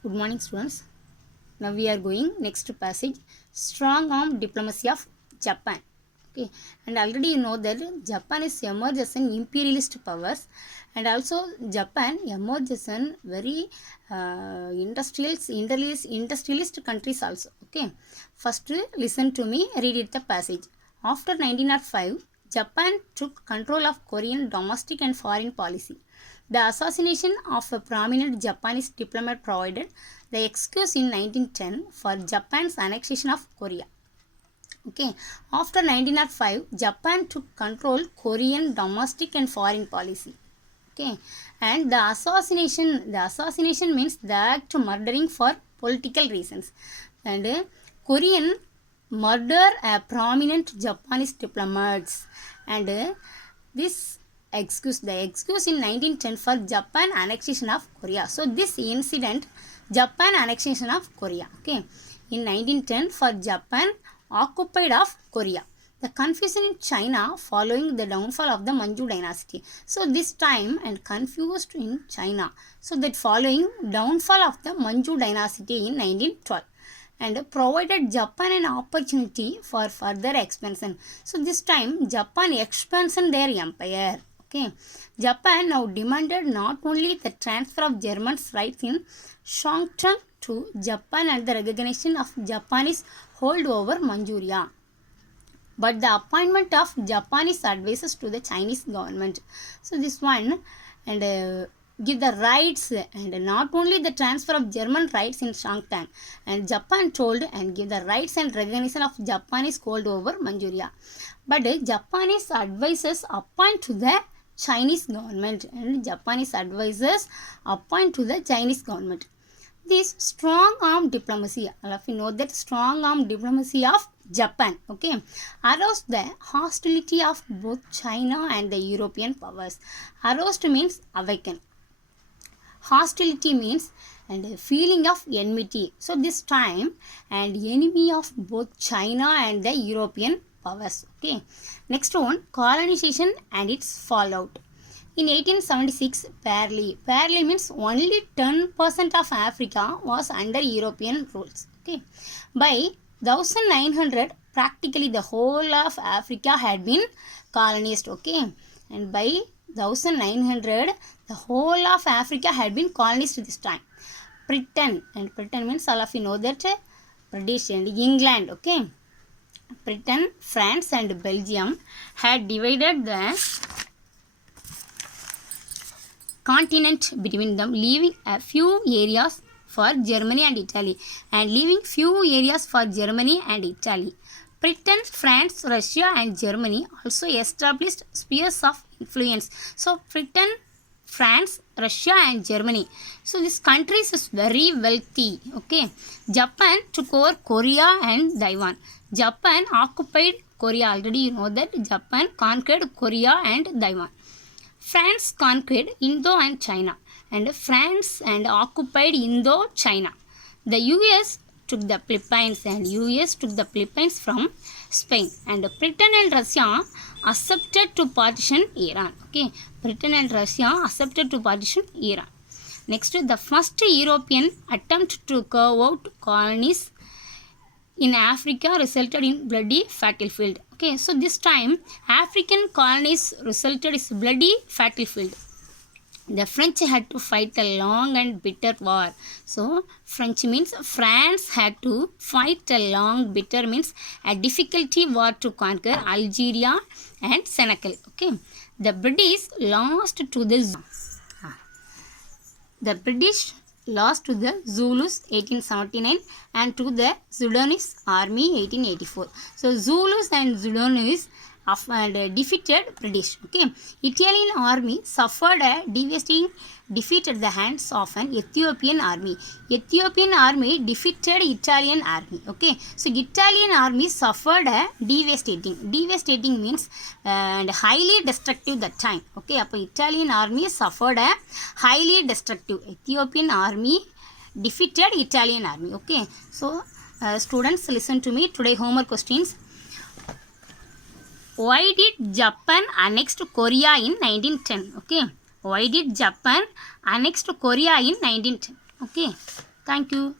Good morning, students. Now we are going next passage, strong arm diplomacy of Japan. Okay, and already you know that Japan is emerged as an imperialist powers, and also Japan emerged as an very industrialist countries also. Okay, first listen to me, read it the passage. After 1905, Japan took control of Korean domestic and foreign policy. The assassination of a prominent Japanese diplomat provided the excuse in 1910 for Japan's annexation of Korea. Okay, after 1905, Japan took control Korean domestic and foreign policy. Okay, and the assassination means the act of murdering for political reasons, and Korean murder a prominent Japanese diplomats, and this the excuse in 1910 for Japan annexation of Korea. So this incident, Japan annexation of Korea, okay, in 1910 for Japan occupied of Korea. The confusion in China following the downfall of the Manchu dynasty. So this time and confused in China. So that following downfall of the Manchu dynasty in 1912 and provided Japan an opportunity for further expansion. So this time Japan expanded their empire. Okay, Japan now demanded not only the transfer of Germans' rights in Songcheng to Japan and the recognition of Japanese hold over Manchuria, but the appointment of Japanese advisors to the Chinese government. So this one and give the rights and not only the transfer of German rights in Songcheng, and Japan told and give the rights and recognition of Japanese hold over Manchuria, but Japanese advisors appoint to the Chinese government, and Japanese advisors appoint to the Chinese government. This strong arm diplomacy, all of you know that strong arm diplomacy of Japan, okay, aroused the hostility of both China and the European powers. Aroused means awaken. Hostility means and a feeling of enmity. So this time and enemy of both China and the European powers. Okay. Next one, colonization and its fallout. In 1876, barely means only 10% of Africa was under European rules. Okay. By 1900, practically the whole of Africa had been colonized. Okay. And by 1900, the whole of Africa had been colonized this time. Britain, and Britain means all of you know that British and England. Okay. Britain, France and Belgium had divided the continent between them, leaving a few areas for Germany and Italy, Britain, France, Russia and Germany also established spheres of influence. So Britain, France, Russia and Germany. So these countries is very wealthy. Okay. Japan took over Korea and Taiwan. Japan occupied Korea. Already you know that Japan conquered Korea and Taiwan. France conquered Indo and China, and France and occupied Indo-China. The US took the Philippines, and US took the Philippines from Spain, and Britain and Russia accepted to partition Iran. Okay, Britain and Russia accepted to partition Iran. Next, the first European attempt to carve out colonies in Africa resulted in bloody battlefield. Okay, so this time African colonies resulted in bloody battlefield. The French had to fight a long and bitter war. So French means France had to fight a long, bitter means a difficulty war to conquer Algeria and Senegal. Okay, the British lost to the Zulus 1879 and to the Sudanese army 1884. So Zulus and Sudanese defeated British. Okay, Italian army suffered a devastating defeat at the hands of an Ethiopian army. Ethiopian army defeated Italian army. Okay, so Italian army suffered a devastating means and highly destructive that time. Okay, appo Italian army suffered a highly destructive. Ethiopian army defeated Italian army. Okay, so students, listen to me. Today homework questions. Why did Japan annex Korea in 1910? Okay. Why did Japan annex Korea in 1910? Okay. Thank you.